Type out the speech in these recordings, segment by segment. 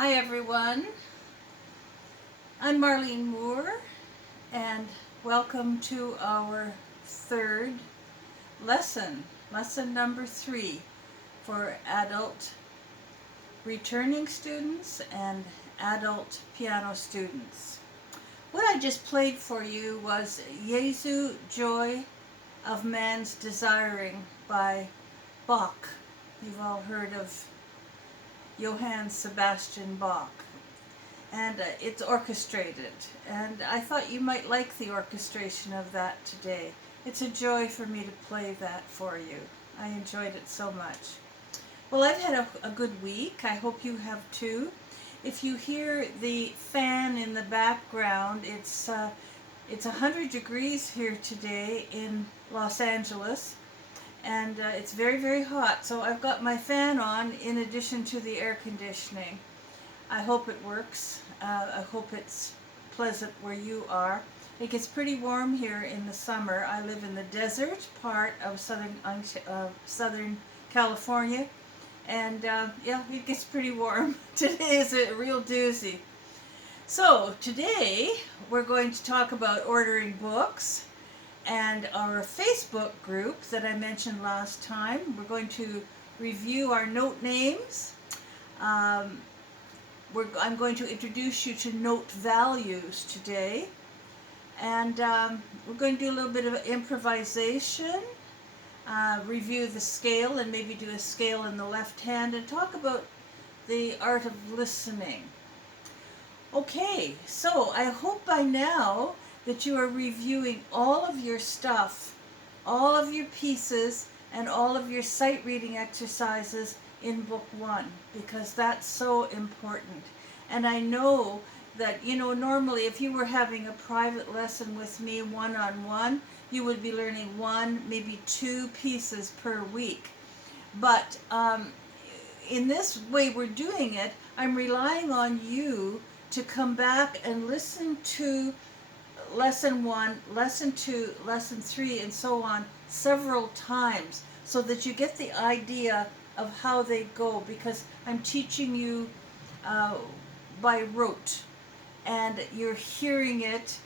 Hi everyone, I'm Marlene Moore and welcome to our third lesson number 3 for adult returning students and adult piano students. What I just played for you was Jesu Joy of Man's Desiring by Bach. You've all heard of Johann Sebastian Bach. And it's orchestrated, and I thought you might like the orchestration of that today. It's a joy for me to play that for you. I enjoyed it so much. Well, I've had a good week. I hope you have too. If you hear the fan in the background, it's 100 degrees here today in Los Angeles, and it's very, very hot. So I've got my fan on in addition to the air conditioning. I hope it works. I hope it's pleasant where you are. It gets pretty warm here in the summer. I live in the desert part of Southern California, and yeah, it gets pretty warm. Today is a real doozy. So today we're going to talk about ordering books and our Facebook group that I mentioned last time. We're going to review our note names. I'm going to introduce you to note values today, and we're going to do a little bit of improvisation, review the scale, and maybe do a scale in the left hand, and talk about the art of listening. Okay, so I hope by now that you are reviewing all of your stuff, all of your pieces, and all of your sight reading exercises in book 1, because that's so important. And I know that, normally if you were having a private lesson with me one-on-one, you would be learning 1, maybe 2 pieces per week. But in this way we're doing it, I'm relying on you to come back and listen to lesson 1, lesson 2, lesson 3, and so on several times, so that you get the idea of how they go, because I'm teaching you by rote, and you're hearing it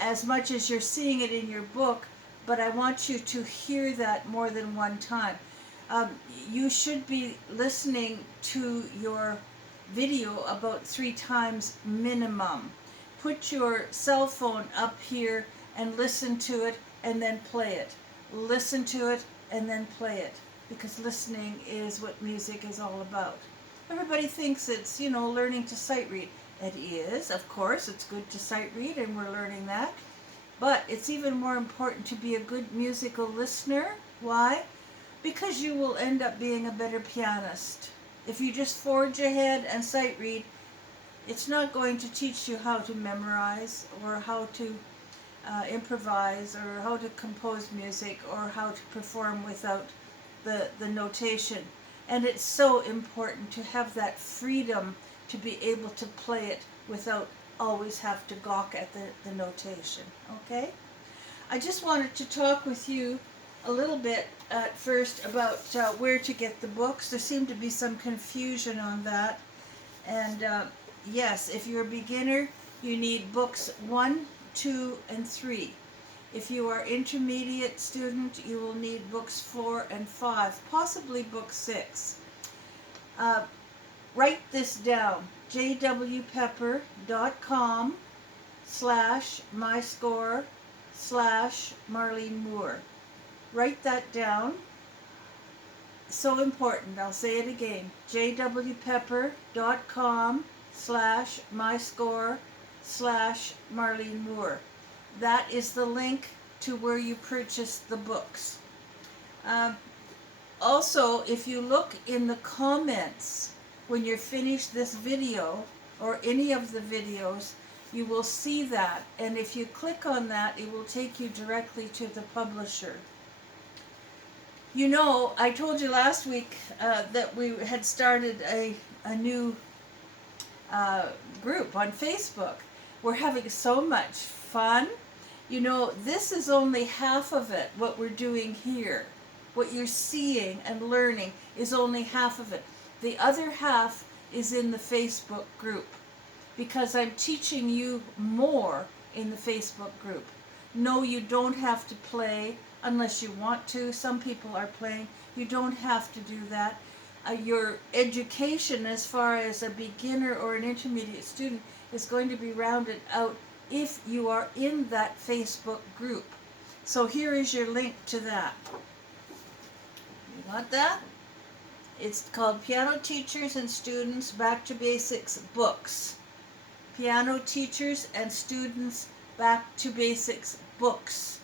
as much as you're seeing it in your book, but I want you to hear that more than one time. You should be listening to your video about 3 times minimum. Put your cell phone up here and listen to it and then play it. Listen to it and then play it, because listening is what music is all about. Everybody thinks it's, learning to sight read. It is, of course, it's good to sight read, and we're learning that. But it's even more important to be a good musical listener. Why? Because you will end up being a better pianist. If you just forge ahead and sight read, it's not going to teach you how to memorize, or how to improvise, or how to compose music, or how to perform without the notation. And it's so important to have that freedom to be able to play it without always have to gawk at the notation. Okay? I just wanted to talk with you a little bit at first about where to get the books. There seemed to be some confusion on that. And yes, if you're a beginner, you need books 1, 2, and 3. If you are intermediate student, you will need books 4 and 5, possibly book 6. Write this down, jwpepper.com/myscore/Marlene Moore. Write that down. So important. I'll say it again, jwpepper.com/myscore/Marlene Moore. That is the link to where you purchase the books. Also, if you look in the comments when you're finished this video, or any of the videos, you will see that. And if you click on that, it will take you directly to the publisher. I told you last week that we had started a new group on Facebook. We're having so much fun. This is only half of it, what we're doing here. What you're seeing and learning is only half of it. The other half is in the Facebook group, because I'm teaching you more in the Facebook group. No, you don't have to play unless you want to. Some people are playing. You don't have to do that. Your education as far as a beginner or an intermediate student is going to be rounded out if you are in that Facebook group. So here is your link to that. You got that? It's called Piano Teachers and Students Back to Basics Books. Piano Teachers and Students Back to Basics Books.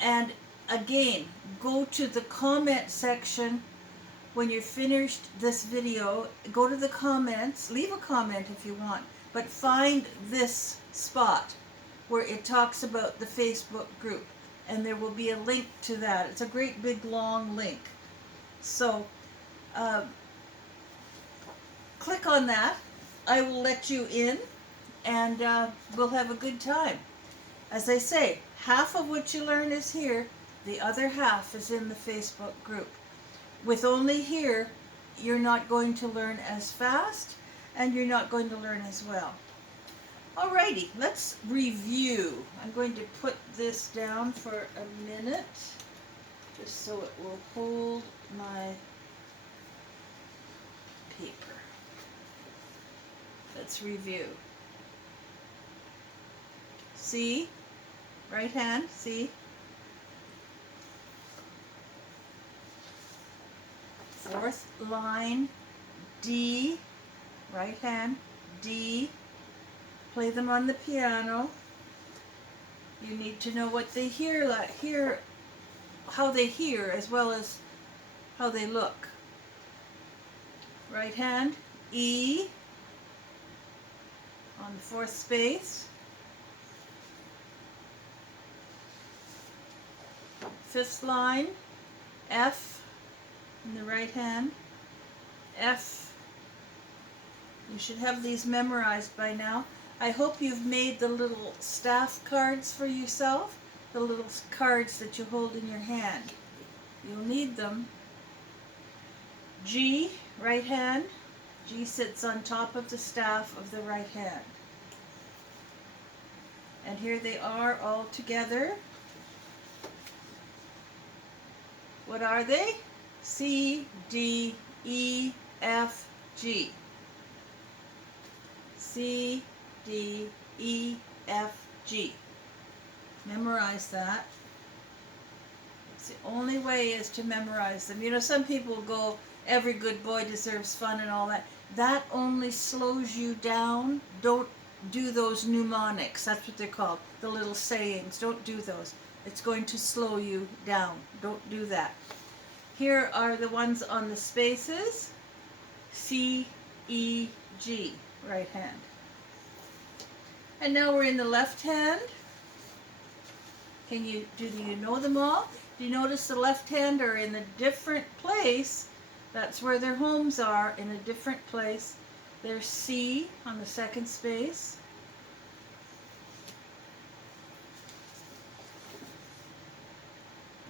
And again, go to the comment section when you're finished this video. Go to the comments, leave a comment if you want, but find this spot where it talks about the Facebook group, and there will be a link to that. It's a great big long link. So click on that. I will let you in, and we'll have a good time. As I say, half of what you learn is here, the other half is in the Facebook group. With only here, you're not going to learn as fast, and you're not going to learn as well. Alrighty, let's review. I'm going to put this down for a minute, just so it will hold my paper. Let's review. C, right hand, C. Fourth line, D, right hand, D. Play them on the piano. You need to know what they hear, how they hear, as well as how they look. Right hand, E, on the fourth space. Fifth line, F, in the right hand, F. You should have these memorized by now. I hope you've made the little staff cards for yourself, the little cards that you hold in your hand. You'll need them. G, right hand. G sits on top of the staff of the right hand. And here they are all together. What are they? C, D, E, F, G. C, D, E, F, G. Memorize that. It's the only way is to memorize them. You know, some people go, every good boy deserves fun and all that. That only slows you down. Don't do those mnemonics. That's what they're called. The little sayings. Don't do those. It's going to slow you down. Don't do that. Here are the ones on the spaces. C, E, G, right hand. And now we're in the left hand. Do you know them all? Do you notice the left hand are in a different place? That's where their homes are, in a different place. There's C on the second space.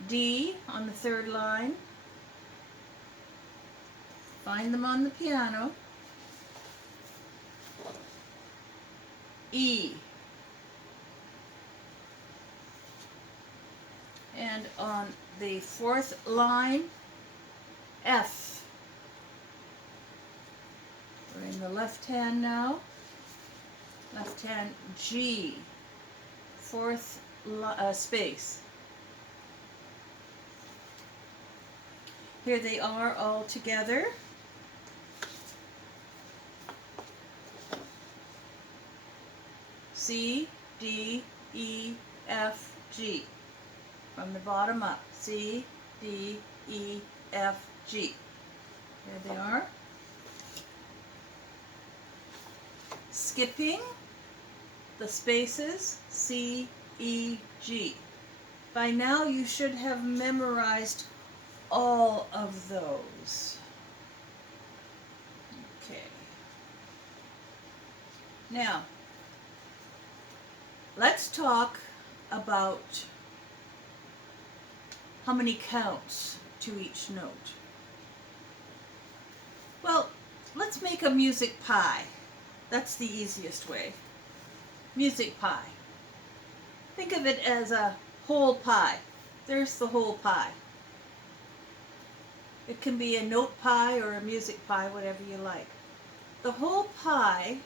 D on the third line. Find them on the piano. E. And on the fourth line, F. We're in the left hand now. Left hand, G. Fourth space. Here they are all together. C, D, E, F, G. From the bottom up. C, D, E, F, G. There they are. Skipping the spaces, C, E, G. By now you should have memorized all of those. Okay. Now, let's talk about how many counts to each note. Well, let's make a music pie. That's the easiest way. Music pie. Think of it as a whole pie. There's the whole pie. It can be a note pie or a music pie, whatever you like. The whole pie,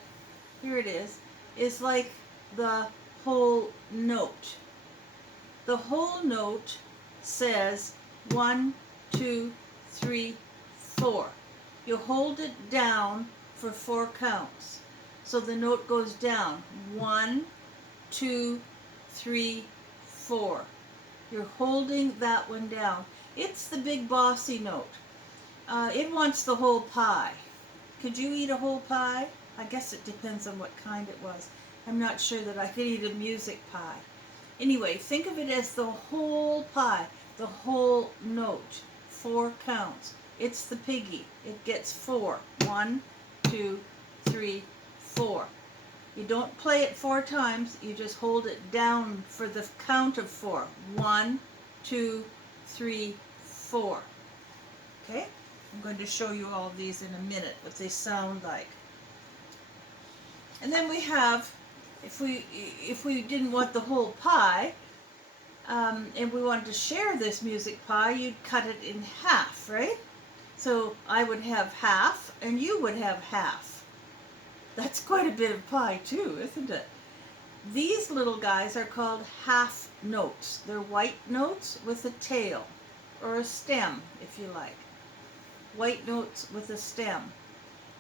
here it is like the whole note. The whole note says 1, 2, 3, 4. You hold it down for 4 counts. So the note goes down. 1, 2, 3, 4. You're holding that one down. It's the big bossy note. It wants the whole pie. Could you eat a whole pie? I guess it depends on what kind it was. I'm not sure that I could eat a music pie. Anyway, think of it as the whole pie, the whole note. 4 counts. It's the piggy. It gets 4. 1, 2, 3, 4. You don't play it 4 times. You just hold it down for the count of 4. 1, 2, 3, 4. Okay? I'm going to show you all of these in a minute, what they sound like. And then we have, if we didn't want the whole pie, and we wanted to share this music pie, you'd cut it in half, right? So I would have half, and you would have half. That's quite a bit of pie too, isn't it? These little guys are called half notes. They're white notes with a tail, or a stem, if you like. White notes with a stem.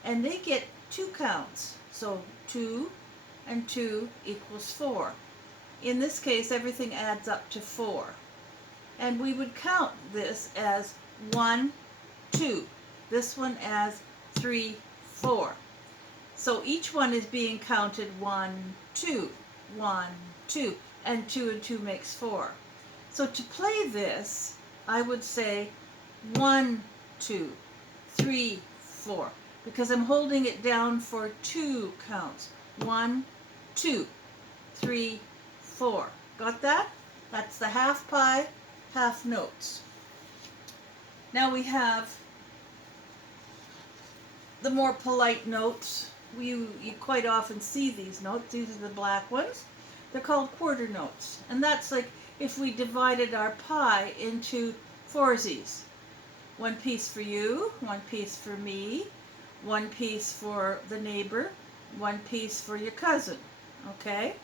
And they get 2 counts. So 2 and 2 equals 4. In this case, everything adds up to 4. And we would count this as 1, 2. This one as 3, 4. So each one is being counted 1, 2, 1, 2, and 2 and 2 makes 4. So to play this, I would say 1, 2, 3, 4, because I'm holding it down for 2 counts. 1, 2, 3, 4. Got that? That's the half pie, half notes. Now we have the more polite notes. You quite often see these notes. These are the black ones. They're called quarter notes. And that's like if we divided our pie into foursies. 1 piece for you, 1 piece for me, 1 piece for the neighbor, 1 piece for your cousin. Okay?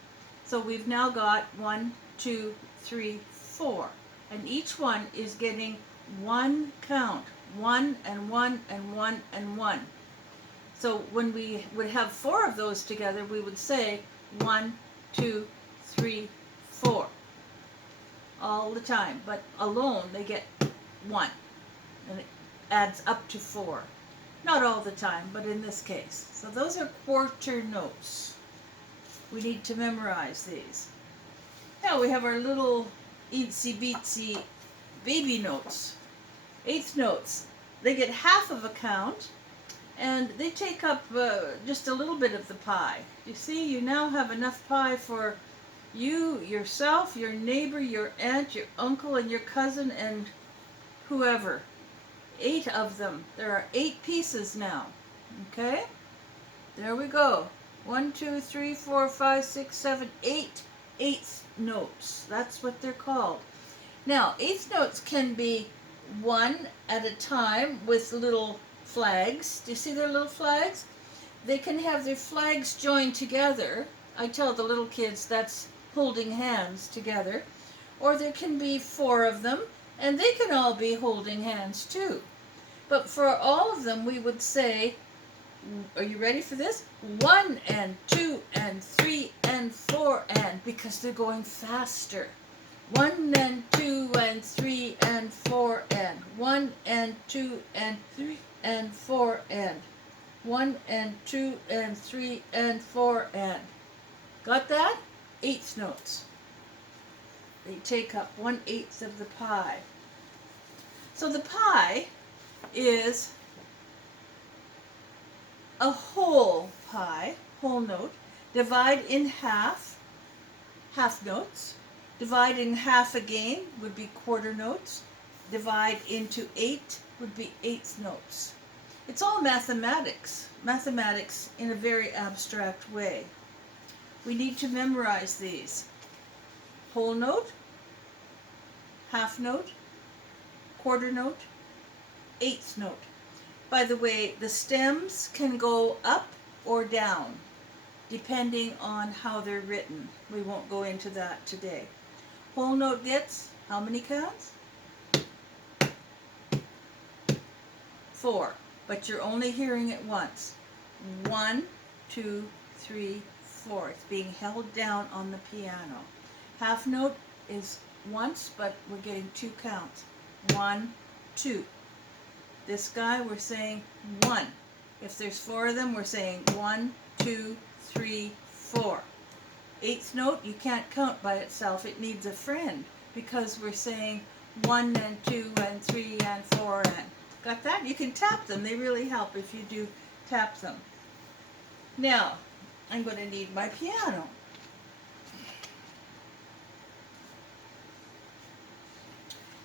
So we've now got 1, 2, 3, 4. And each one is getting 1 count. 1 and 1 and 1 and 1. So when we would have 4 of those together, we would say 1, 2, 3, 4. All the time. But alone, they get 1. And it adds up to 4. Not all the time, but in this case. So those are quarter notes. We need to memorize these. Now we have our little itsy bitsy baby notes. 1/8 notes. They get half of a count, and they take up just a little bit of the pie. You see, you now have enough pie for you, yourself, your neighbor, your aunt, your uncle, and your cousin, and whoever. 8 of them. There are 8 pieces now. Okay? There we go. 1, 2, 3, 4, 5, 6, 7, 8 1/8 notes. That's what they're called. Now, 1/8 notes can be 1 at a time with little flags. Do you see their little flags? They can have their flags joined together. I tell the little kids that's holding hands together. Or there can be 4 of them, and they can all be holding hands too. But for all of them, we would say, are you ready for this? 1 and 2 and 3 and 4 and, because they're going faster. 1 and 2 and 3 and 4 and. 1 and 2 and 3 and 4 and. 1 and 2 and 3 and 4 and. Got that? 1/8 notes. They take up 1/8 of the pie. So the pie is a whole pie, whole note. Divide in half, half notes. Divide in half again would be quarter notes. Divide into 8 would be 1/8 notes. It's all mathematics. Mathematics in a very abstract way. We need to memorize these. Whole note, half note, quarter note, eighth note. By the way, the stems can go up or down, depending on how they're written. We won't go into that today. Whole note gets how many counts? 4, but you're only hearing it once. 1, 2, 3, 4. It's being held down on the piano. Half note is once, but we're getting 2 counts. 1, 2. This guy, we're saying 1. If there's 4 of them, we're saying 1, 2, 3, 4. Eighth note, you can't count by itself. It needs a friend, because we're saying 1 and 2 and 3 and 4 and... Got that? You can tap them. They really help if you do tap them. Now, I'm going to need my piano.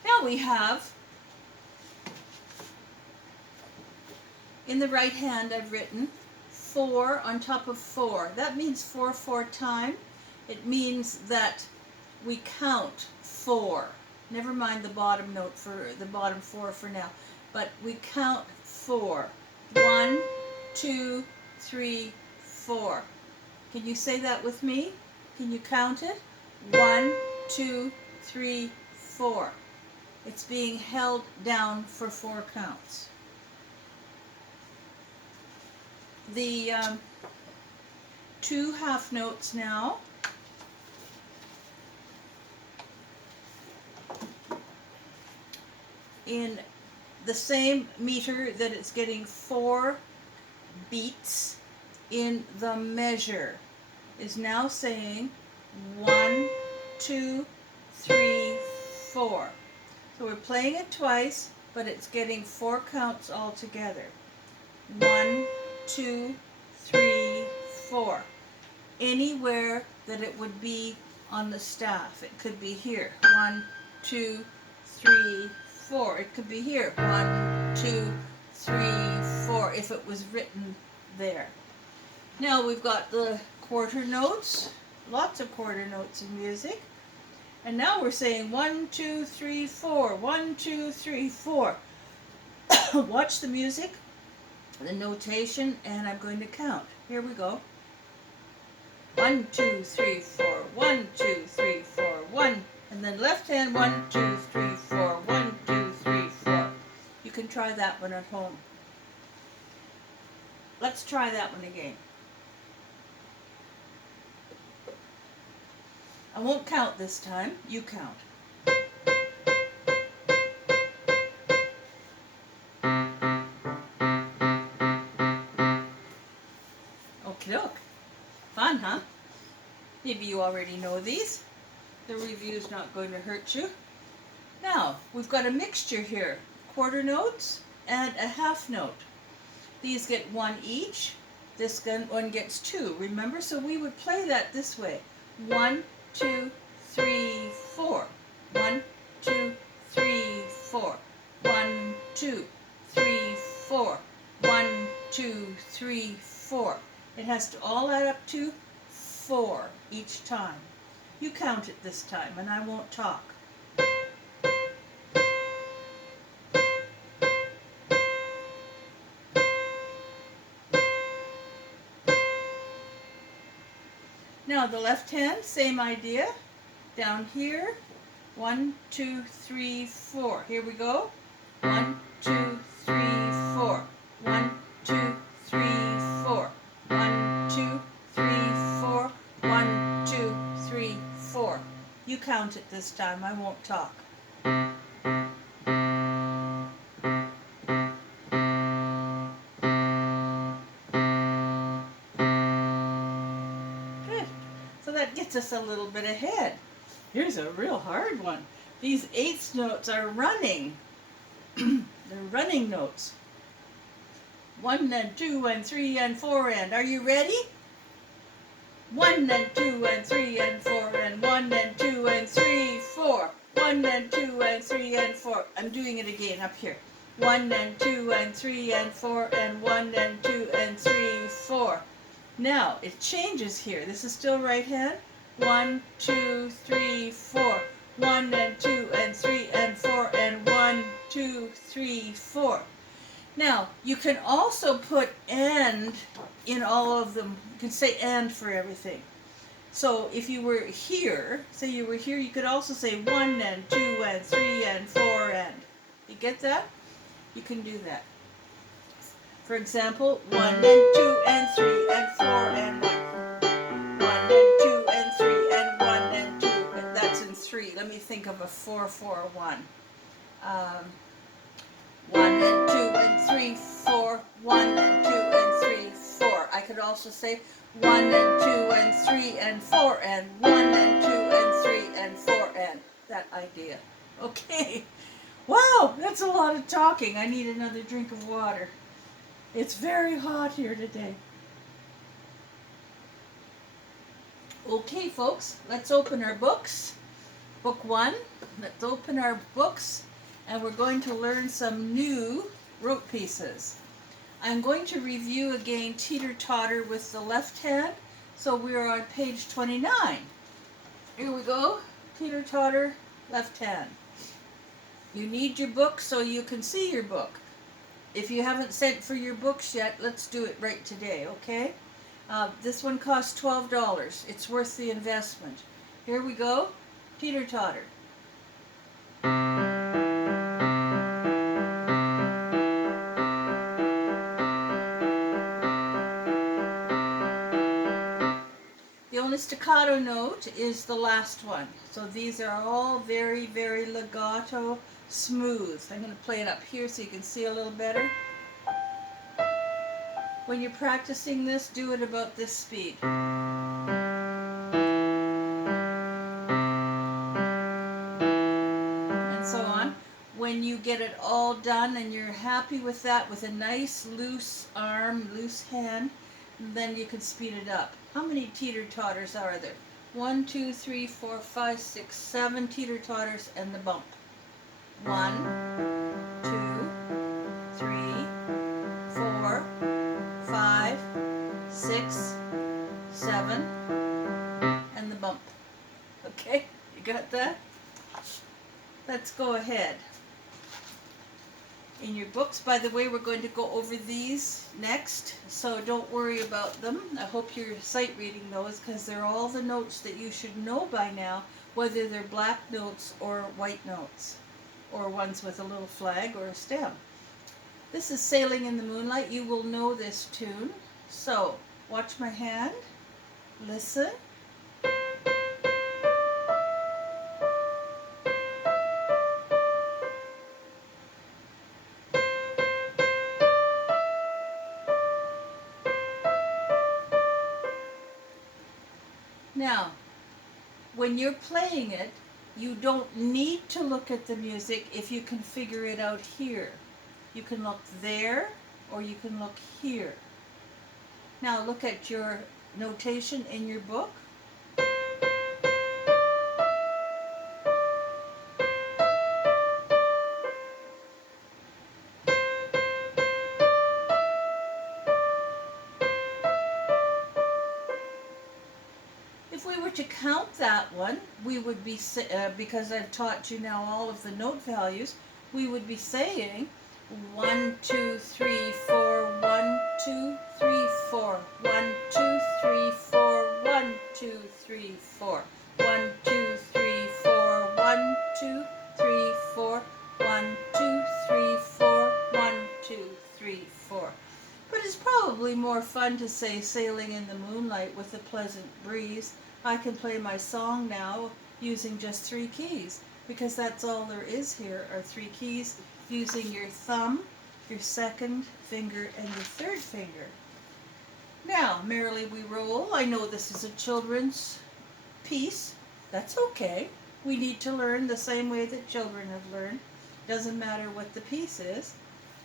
Now we have, in the right hand I've written 4 on top of 4. That means 4 time. It means that we count 4. Never mind the bottom note for the bottom 4 for now. But we count 4. 1, 2, 3, 4. Can you say that with me? Can you count it? 1, 2, 3, 4. It's being held down for 4 counts. The 2 half notes now. In the same meter that it's getting 4 beats in the measure is now saying 1, 2, 3, 4. So we're playing it twice, but it's getting 4 counts all together. 1, 2, 3, 4. Anywhere that it would be on the staff. It could be here. 1, 2, 3, 4. It could be here. 1, 2, 3, 4. If it was written there. Now we've got the quarter notes. Lots of quarter notes in music. And now we're saying 1, 2, 3, 4. 1, 2, 3, 4. Watch the music, the notation, and I'm going to count. Here we go. 1, 2, 3, 4. 1, 2, 3, 4. 1. And then left hand, 1, 2, 3, 4. 1, 2, 3, 4. You can try that one at home. Let's try that one again. I won't count this time. You count. Okie doke. Fun, huh? Maybe you already know these. The review's not going to hurt you. Now, we've got a mixture here. Quarter notes and a half note. These get 1 each. This one gets 2. Remember? So we would play that this way. 1, 2, 3, 4. 1, 2, 3, 4. 1, 2, 3, 4. 1, 2, 3, 4. It has to all add up to 4 each time. You count it this time, and I won't talk. Now the left hand, same idea. Down here, 1, 2, 3, 4. Here we go. 1, 2, 3, 4. 1, 2, 3, 4. 1, 2, 3, 4. 1, 2, 3, 4. You count it this time. I won't talk. Gets us a little bit ahead. Here's a real hard one. These eighth notes are running. They're running notes. 1 and 2 and 3 and 4 and. Are you ready? 1 and 2 and 3 and 4 and 1 and 2 and 3, 4. 1 and 2 and 3 and 4. I'm doing it again up here. 1 and 2 and 3 and 4 and 1 and 2 and 3, 4. Now, it changes here. This is still right hand. 1, 2, 3, 4. 1 and 2 and 3 and 4 and 1, 2, 3, 4. Now, you can also put and in all of them. You can say and for everything. So if you were here, say you were here, you could also say 1 and 2 and 3 and 4 and. You get that? You can do that. For example, 1 and 2 and 3 and 4 and 1. 1 and 2 and 3 and 1 and 2. That's in 3. Let me think of a 4, 4, 1. 1 and 2 and 3, 4. 1 and 2 and 3, 4. I could also say 1 and 2 and 3 and 4 and 1 and 2 and 3 and 4 and. That idea. Okay. Wow, that's a lot of talking. I need another drink of water. It's very hot here today. Okay, folks, let's open our books. Book 1. Let's open our books, and we're going to learn some new rote pieces. I'm going to review again teeter-totter with the left hand, so we're on page 29. Here we go, teeter-totter, left hand. You need your book so you can see your book. If you haven't sent for your books yet, let's do it right today, okay? This one costs $12. It's worth the investment. Here we go, teeter-totter. The only staccato note is the last one. So these are all very, very legato, smooth. I'm going to play it up here so you can see a little better. When you're practicing this, do it about this speed. And so on. When you get it all done and you're happy with that, with a nice loose arm, loose hand, then you can speed it up. How many teeter-totters are there? 1, 2, 3, 4, 5, 6, 7 teeter-totters and the bump. 1, 2, 3, 4, 5, 6, 7, and the bump. Okay, you got that? Let's go ahead. In your books, by the way, we're going to go over these next, so don't worry about them. I hope you're sight reading those, because they're all the notes that you should know by now, whether they're black notes or white notes, or ones with a little flag or a stem. This is Sailing in the Moonlight. You will know this tune. So, watch my hand, listen. Now, when you're playing it, you don't need to look at the music if you can figure it out here. You can look there or you can look here. Now look at your notation in your book. If we were to count that one, we would be, because I've taught you now all of the note values, we would be saying 1, 2, 3, 4, 1, 2, 3, 4, 1, 2, 3, 4, 1, 2, 3, 4, 1, 2, 3, 4, 1, 2, 3, 4, 1, 2, 3, 4, 1, 2, 3, 4. But it's probably more fun to say Sailing in the Moonlight with a pleasant breeze. I can play my song now using just 3 keys, because that's all there is here are 3 keys, using your thumb, your second finger, and your third finger. Now, Merrily We Roll. I know this is a children's piece. That's okay. We need to learn the same way that children have learned. Doesn't matter what the piece is.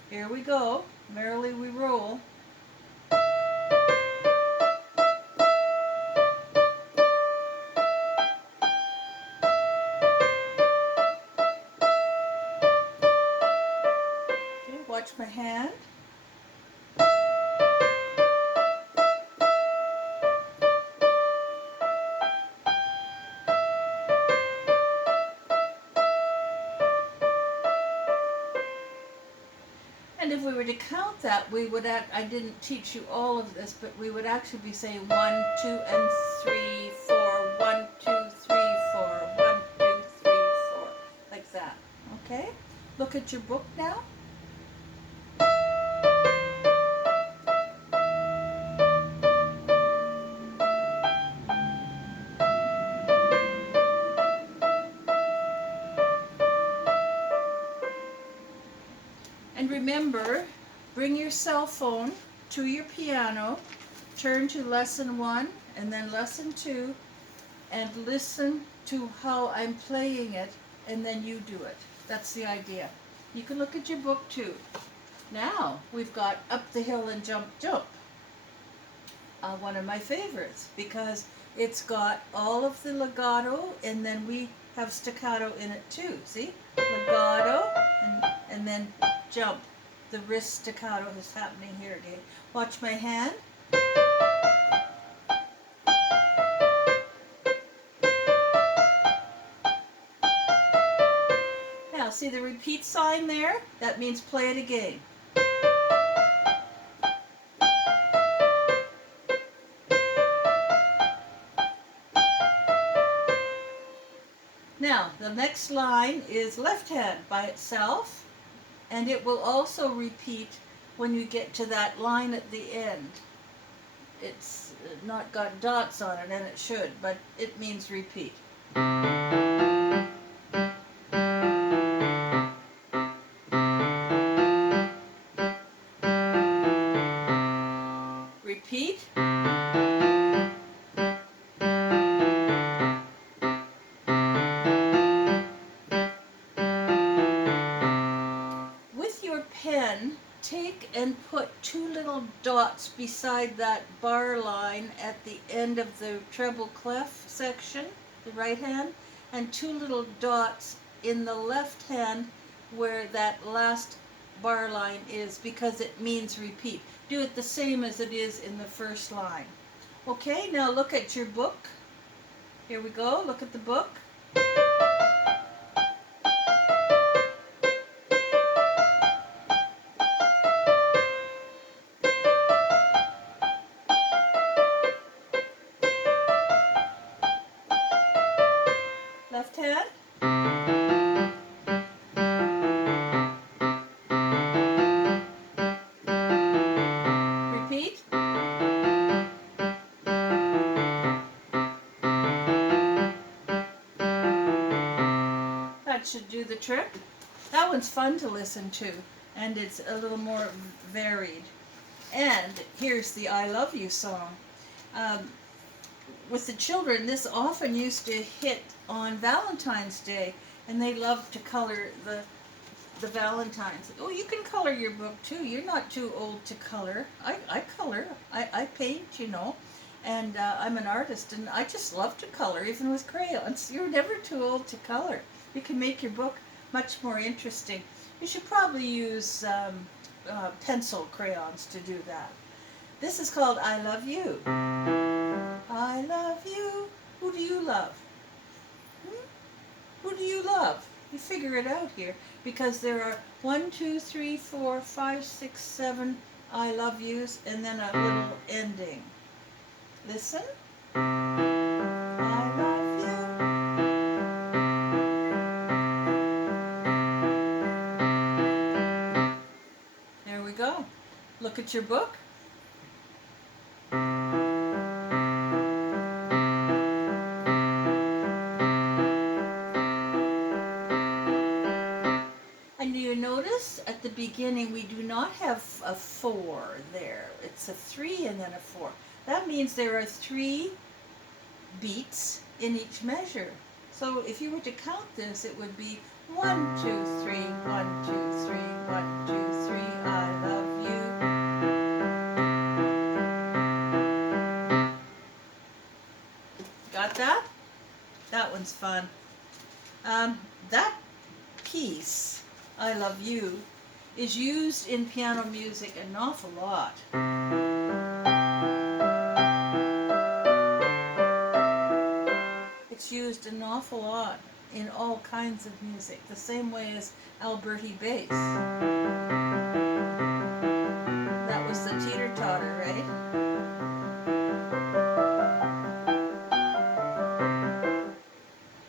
Here we go. Merrily We Roll. Watch my hand. And if we were to count that, we would I didn't teach you all of this, but we would actually be saying 1, 2, and 3, 4, 1, 2, 3, 4, 1, 2, 3, 4, like that. Okay? Look at your book now. And remember, bring your cell phone to your piano, turn to lesson 1 and then lesson 2, and listen to how I'm playing it, and then you do it. That's the idea. You can look at your book too. Now we've got Up the Hill and Jump Jump. One of my favorites, because it's got all of the legato, and then we have staccato in it too. See? Legato, and then jump. The wrist staccato is happening here again. Watch my hand. Now, see the repeat sign there? That means play it again. Now, the next line is left hand by itself, and it will also repeat when you get to that line at the end. It's not got dots on it, and it should, but it means repeat. Repeat. With your pen, take and put 2 little dots beside that bar line at the end of the treble clef section, the right hand, and 2 little dots in the left hand where that last bar line is, because it means repeat. Do it the same as it is in the first line. Okay, now look at your book. Here we go, look at the book. Left hand. Repeat. That should do the trick. That one's fun to listen to, and it's a little more varied. And here's the I Love You song. With the children, this often used to hit on Valentine's Day, and they loved to color the Valentines. Oh, you can color your book too. You're not too old to color. I color. I paint, you know, and I'm an artist, and I just love to color, even with crayons. You're never too old to color. You can make your book much more interesting. You should probably use pencil crayons to do that. This is called I Love You. I love you. Who do you love? Who do you love? You figure it out here, because there are 1, 2, 3, 4, 5, 6, 7 I love yous, and then a little ending. Listen. I love you. There we go. Look at your book. And you notice at the beginning we do not have a 4 there. It's a 3 and then a 4. That means there are 3 beats in each measure. So if you were to count this, it would be 1, 2, 3, 1, 2, 3, 1, 2, 3, I love you. Got that? That one's fun. That piece, I Love You, is used in piano music an awful lot. It's used an awful lot in all kinds of music, the same way as Alberti bass. That was the teeter-totter, right?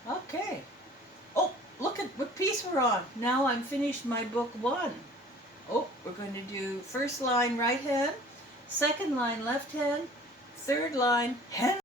Okay. Oh, look at what piece we're on. Now I'm finished my book 1. Oh, we're going to do first line right hand, second line left hand, third line hand